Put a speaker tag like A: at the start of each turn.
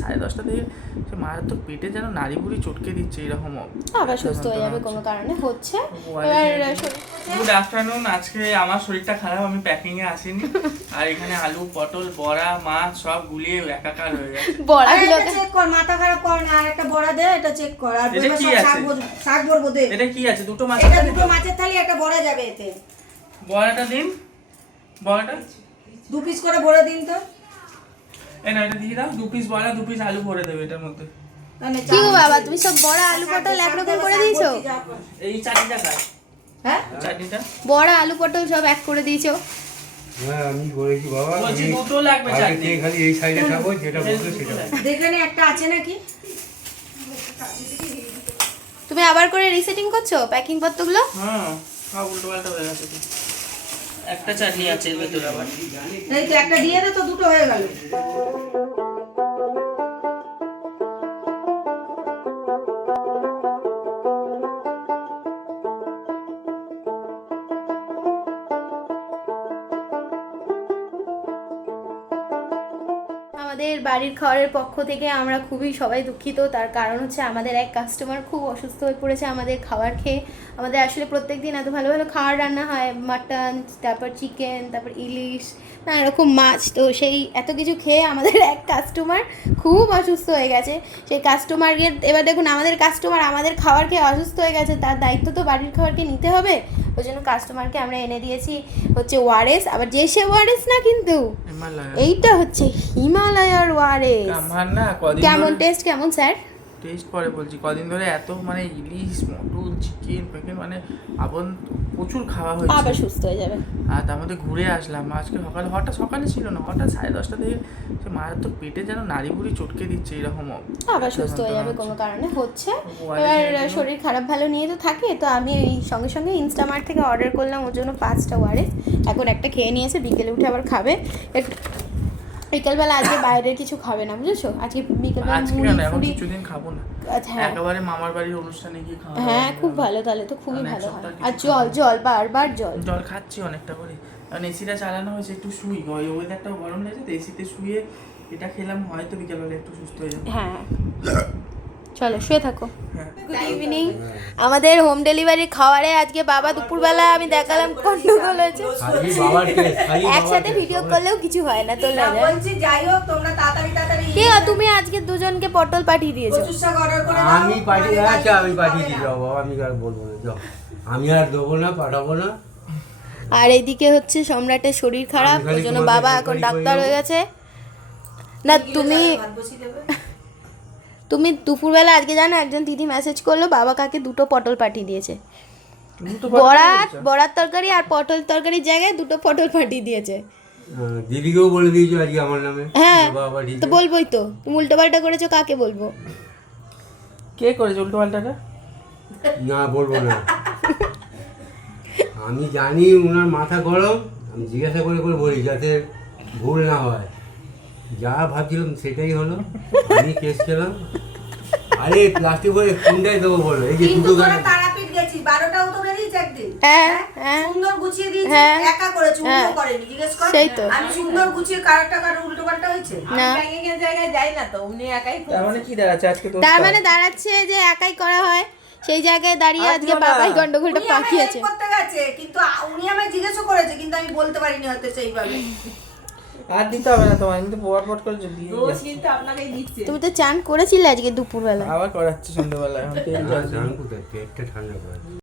A: সাড়ে দশটা থেকে সে মারাত্মক পেটে যেন নাড়ি বুড়ি চটকে দিচ্ছে এরকম
B: আবার সুস্থ হয়ে যাবে কোনো কারণে হচ্ছে। এবার
A: গুড আফটারনুন আজকে আমার শরীরটা খারাপ আমি প্যাকিং এ আসিনি। আর এখানে আলু পটল বড়া মাছ সব গুলিয়ে একাকার হয়ে গেছে।
B: বড়াগুলো
C: একটা চেক কর মাথা খারাপ কর না আর একটা বড়া দে এটা চেক কর। আর
A: এটা কি
C: সব
A: আছে?
C: শাক শাক ভরবো দে।
A: এটা কি আছে? দুটো মাছ
C: এটা দুটো মাছের থালি একটা বড়া যাবে এতে।
A: বড়াটা দিন। বড়াটা?
C: দু পিস করে বড়া দিন তো।
A: না এটা দিয়ে দাও দু পিস বড়া দু পিস আলু ভরে দেবে এটার মধ্যে।
B: কি গো বাবা তুমি সব বড়া আলু পটল
C: শাক
B: একরকম
C: দেবে,
B: করে দিয়েছ।
A: এই চাটনিটা
C: হ্যাঁ?
A: চাটনিটা?
B: বড়া আলু পটল সব এক করে দিয়েছ?
D: হ্যাঁ আমি বলেছি বাবা
A: বলছি দুটো লাগবে চাটনি।
D: খালি এই সাইডে থাকব যেটা বলতো সেটা।
A: লাগবে।
C: একটা আছে নাকি?
B: তুমি আবার করে রিসেটিং করছ প্যাকিং পত্রগুলো?
A: হ্যাঁ সব উল্টো পাল্টা হয়ে গেছে। একটা চাটনি আছে ভেতরে আবার।
C: এই তো একটা দিয়ে দে তো দুটো হয়ে গেল।
B: আমাদের বাড়ির খাওয়ারের পক্ষ থেকে আমরা খুবই সবাই দুঃখিত। তার কারণ হচ্ছে আমাদের এক কাস্টমার খুব অসুস্থ হয়ে পড়েছে আমাদের খাবার খেয়ে। আমাদের আসলে প্রত্যেক দিন এত ভালো ভালো খাবার রান্না হয় মাটন তারপর চিকেন তারপর ইলিশ, নানা রকম মাছ। তো সেই এত কিছু খেয়ে আমাদের এক কাস্টমার খুব অসুস্থ হয়ে গেছে। সেই কাস্টমারকে এবার দেখুন আমাদের কাস্টমার আমাদের খাবার খেয়ে অসুস্থ হয়ে গেছে। তার দায়িত্ব তো বাড়ির খাবারকে নিতে হবে। ওই জন্য কাস্টমারকে আমরা এনে দিয়েছি হচ্ছে ওয়ারেস। আবার যে সে ওয়ারেস না কিন্তু এইটা হচ্ছে হিমালয়ার ওয়ারেস। কেমন টেস্ট কেমন স্যার
A: টেস্ট করে বলছি। কদিন ধরে এত মানে ইলিশ মটন চিকেন ফেকেন মানে আবন প্রচুর খাওয়া হয়েছে।
B: আবার সুস্থ হয়ে যাবে।
A: আর তার মধ্যে ঘুরে আসলাম। আজকে সকালে হঠাৎ সকালে ছিল না হঠাৎ সাড়ে দশটা থেকে সে মারাত্মক পেটে যেন নাড়ি বুড়ি চটকে দিচ্ছে এরকম
B: আবার সুস্থ হয়ে যাবে কোনো কারণে হচ্ছে। এবার শরীর খারাপ ভালো নিয়ে তো থাকে তো আমি এই সঙ্গে সঙ্গে ইনস্টামার্ট থেকে অর্ডার করলাম ওর জন্য পাঁচটা ওয়ারেস। এখন একটা খেয়ে নিয়েছে বিকেলে উঠে আবার খাবে। বিকেলবেলা আজকে বাইরের কিছু খাবে না বুঝেছ? আজকে বিকেলবেলা
A: আজকে
B: মুড়ি
A: কিছুদিন খাব না।
B: আচ্ছা হ্যাঁ।
A: একেবারে মামার বাড়ির অনুষ্ঠানে গিয়ে খাওয়া
B: হ্যাঁ খুব ভালো তাহলে তো খুবই ভালো হয়। আর জল। জল বারবার জল।
A: জল খাচ্ছি অনেকটা করে। কারণ এসিটা চালানো হয়েছে একটু শুই ওই ওয়েদারটাও গরম লেগেছে তো এসিতে শুয়ে এটা খেলাম হয়তো বিকেলবেলা একটু সুস্থ হয়ে যাবে।
B: হ্যাঁ। চলো শুয়ে থাকো।
A: হ্যাঁ।
B: গুড ইভিনিং আমাদের হোম ডেলিভারি খাওয়ারে আজকে বাবা দুপুরবেলা আমি দেখালাম গন্ডগোল হয়েছে। একসাথে ভিডিও করলেও কিছু হয় না তো
C: না, বলছি যাই হোক তোমরা তাড়াতাড়ি তাড়াতাড়ি
B: কি তুমি আজকে দুজনকে পটল পাঠিয়ে দিয়েছ?
D: আমি পাঠিয়ে আচ্ছা আমি পাঠিয়ে দিই বাবা আমি আর বলব না আমি আর দেবো না পাঠাবো না।
B: আর এইদিকে হচ্ছে সম্রাটের শরীর খারাপ ওই জন্য বাবা এখন ডাক্তার হয়ে গেছে। না তুমি তুমি দুপুরবেলা আজকে জানো একজন দিদি মেসেজ করল বাবা কাকে দুটো পটল পাঠিয়ে দিয়েছে।
A: তুমি তো পটল
B: বড়ার
A: বলছো।
B: বড়ার তরকারি আর পটল তরকারির জায়গায় দুটো পটল পাঠিয়ে দিয়েছে।
D: হ্যাঁ, দিদিকেও বলে দিয়েছ আজকে আমার নামে।
B: হ্যাঁ
D: বাবা
B: তো বলবোই তো। তুমি উল্টো পাল্টা করেছ কাকে বলব?
A: কে করেছে উল্টো পাল্টাটা
D: না বলব না। আমি জানি ওনার মাথা গরম আমি জিজ্ঞাসা করে করে বলি যাতে ভুল না হয়। যা ভাবছিলাম সেটাই হলো আমি কেস খেলাম। আরে প্লাস্টিক করে কোনটাই দেবো বলো এই যে
C: কিন্তু
D: দুটো
C: তোরা
D: গাড়ি।
C: তারাপীঠ গেছিস বারোটাও তো বেরিয়েছে একদিন।
B: হ্যাঁ
C: হ্যাঁ?
B: হ্যাঁ।
C: সুন্দর গুছিয়ে দিয়েছিস
B: হ্যাঁ।
C: একা করেছে উল্টো। করেনি জিজ্ঞেস কর।
B: সেই তো।
C: আমি সুন্দর গুছিয়ে কারও উল্টো পাল্টা হয়েছে?
B: না।
E: জায়গায় যাই না তো উনি একাই
A: তার মানে কি দাঁড়াচ্ছে আজকে তো
B: তার মানে দাঁড়াচ্ছে যে একাই করা হয় সেই জায়গায় দাঁড়িয়ে আজকে। বাবাই গন্ডগোলটা পাকিয়েছে।
C: করতে গেছে কিন্তু উনি আমায় জিজ্ঞেসও করেছে কিন্তু আমি বলতে পারিনি হয়তো সেইভাবে।
A: আর দিতে হবে না তোমার কিন্তু তো পট পট করে দিয়ে
E: রোজ কিন্তু আপনাকেই দিচ্ছে।
B: তুমি তো চান করেছিলে আজকে দুপুরবেলা।
A: আবার করাচ্ছে সন্ধ্যাবেলা এখন তেল জল
D: চান করতে পেটটা ঠান্ডা করে।